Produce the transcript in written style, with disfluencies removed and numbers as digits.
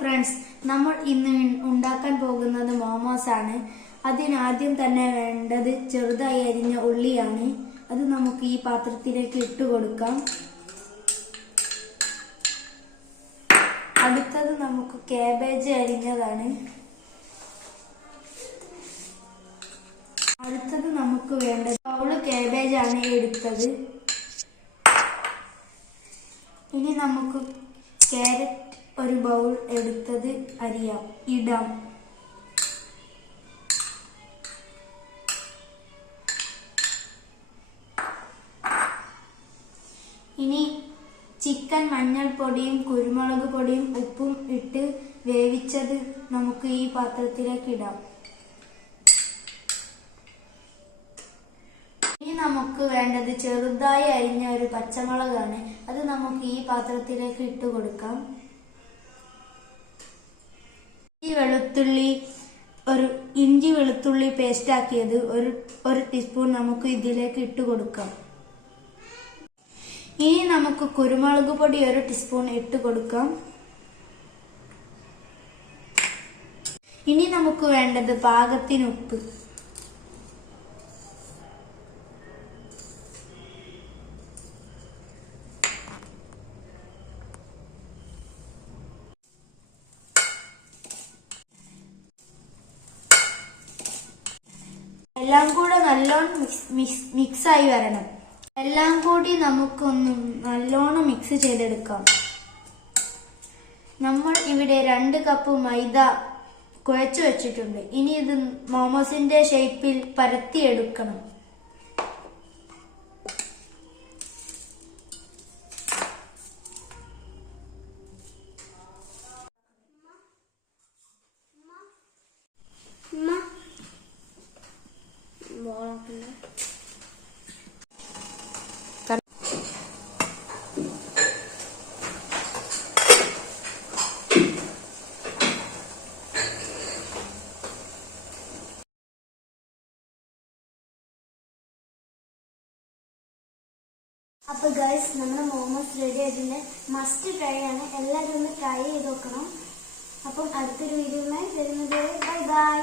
Friends, നമ്മൾ ഇന്ന് ഉണ്ടാക്കാൻ പോകുന്നത് മോമോസ് ആണ്. അതിനാദ്യം തന്നെ വേണ്ടത് ചെറുതായി അരിഞ്ഞ ഉള്ളിയാണ്. അത് നമുക്ക് ഈ പാത്രത്തിലേക്ക് ഇട്ട് കൊടുക്കാം. അടുത്തത് നമുക്ക് കാബേജ് അരിഞ്ഞതാണ്. അടുത്തത് നമുക്ക് വേണ്ടത് ബൗള് കാബേജ് ആണ് എടുത്തത്. ഇനി നമുക്ക് ക്യാരറ്റ് ഒരു ബൗൾ എടുത്തത് ഇടാം. ഇനി ചിക്കൻ മഞ്ഞൾപ്പൊടിയും കുരുമുളക് പൊടിയും ഉപ്പും ഇട്ട് വേവിച്ചത് നമുക്ക് ഈ പാത്രത്തിലേക്ക് ഇടാം. ഇനി നമുക്ക് വേണ്ടത് ചെറുതായി അരിഞ്ഞ ഒരു പച്ചമുളകാണ്. അത് നമുക്ക് ഈ പാത്രത്തിലേക്ക് ഇട്ട് കൊടുക്കാം. ഇഞ്ചി വെളുത്തുള്ളി പേസ്റ്റ് ആക്കിയത് ഒരു ടീസ്പൂൺ നമുക്ക് ഇതിലേക്ക് ഇട്ട് കൊടുക്കാം. ഇനി നമുക്ക് കുരുമുളക് പൊടി ഒരു ടീസ്പൂൺ ഇട്ട് കൊടുക്കാം. ഇനി നമുക്ക് വേണ്ടത് പാകത്തിന് ഉപ്പ്. എല്ലാം കൂടെ നല്ലോണം മിക്സായി വരണം. എല്ലാം കൂടി നമുക്കൊന്ന് നല്ലോണം മിക്സ് ചെയ്തെടുക്കാം. നമ്മൾ ഇവിടെ 2 കപ്പ് മൈദ കുഴച്ചു വെച്ചിട്ടുണ്ട്. ഇനി ഇത് മോമോസിന്റെ ഷേപ്പിൽ പരത്തിയെടുക്കണം. അപ്പൊ ഗൈസ്, നമ്മുടെ മോമോസ് റെഡി ആയിട്ടുണ്ട്. മസ്റ്റ് ട്രൈ ആണ്. എല്ലാവരും ഒന്ന് ട്രൈ ചെയ്ത് നോക്കണം. അപ്പം അടുത്തൊരു വീഡിയോയുമായി വരുന്നത്. Bye bye.